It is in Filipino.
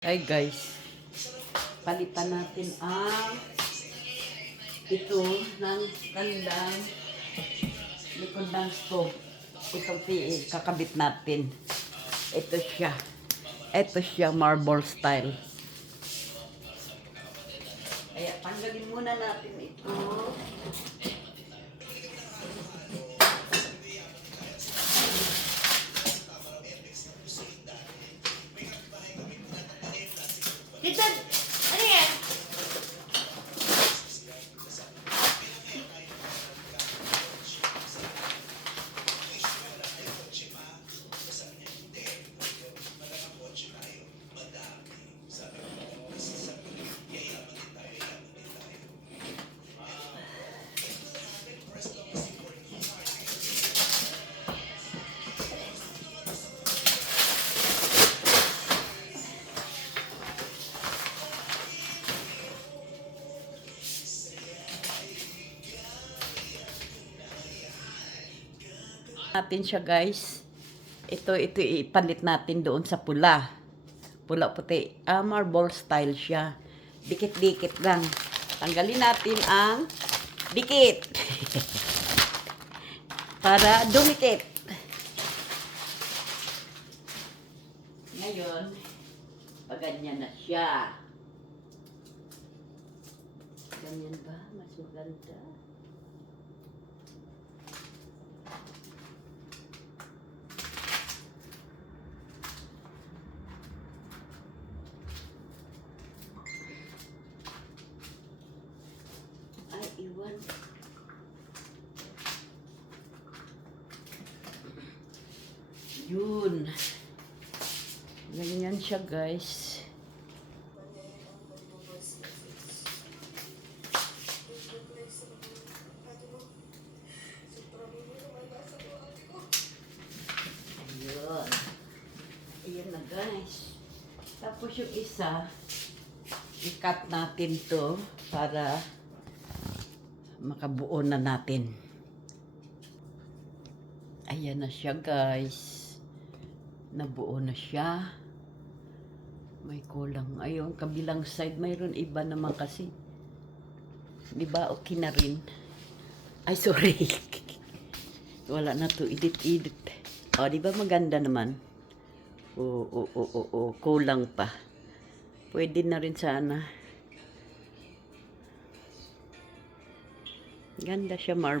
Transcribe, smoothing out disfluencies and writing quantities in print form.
Hi guys, palitan natin ang ito ng kandang likod ng stove. Itong kakabit natin. Ito siya. Ito siya marble style. Kaya tanggalin muna natin ito. Dito, ano yan? Natin siya guys. Ito ipalit natin doon sa pula. Pula puti. Marble style siya. Dikit-dikit lang. Tanggalin natin ang dikit. Para dumikit. Ngayon, paganyan na siya. Ganyan ba? Mas maganda. Ay, iwan. Yun. Ganyan siya, guys. Ayun. Ayan na, guys. Tapos yung isa, i-cut natin to para makabuo na natin. Ayan na siya, guys. Nabuo na siya. May kulang. Ayun, kabilang side, mayroon iba naman kasi. Di ba, okay na rin. Ay, sorry. Wala na to, edit. O, di ba maganda naman? Oo, kulang pa. Pwede na rin sana. Ganda siya, marble.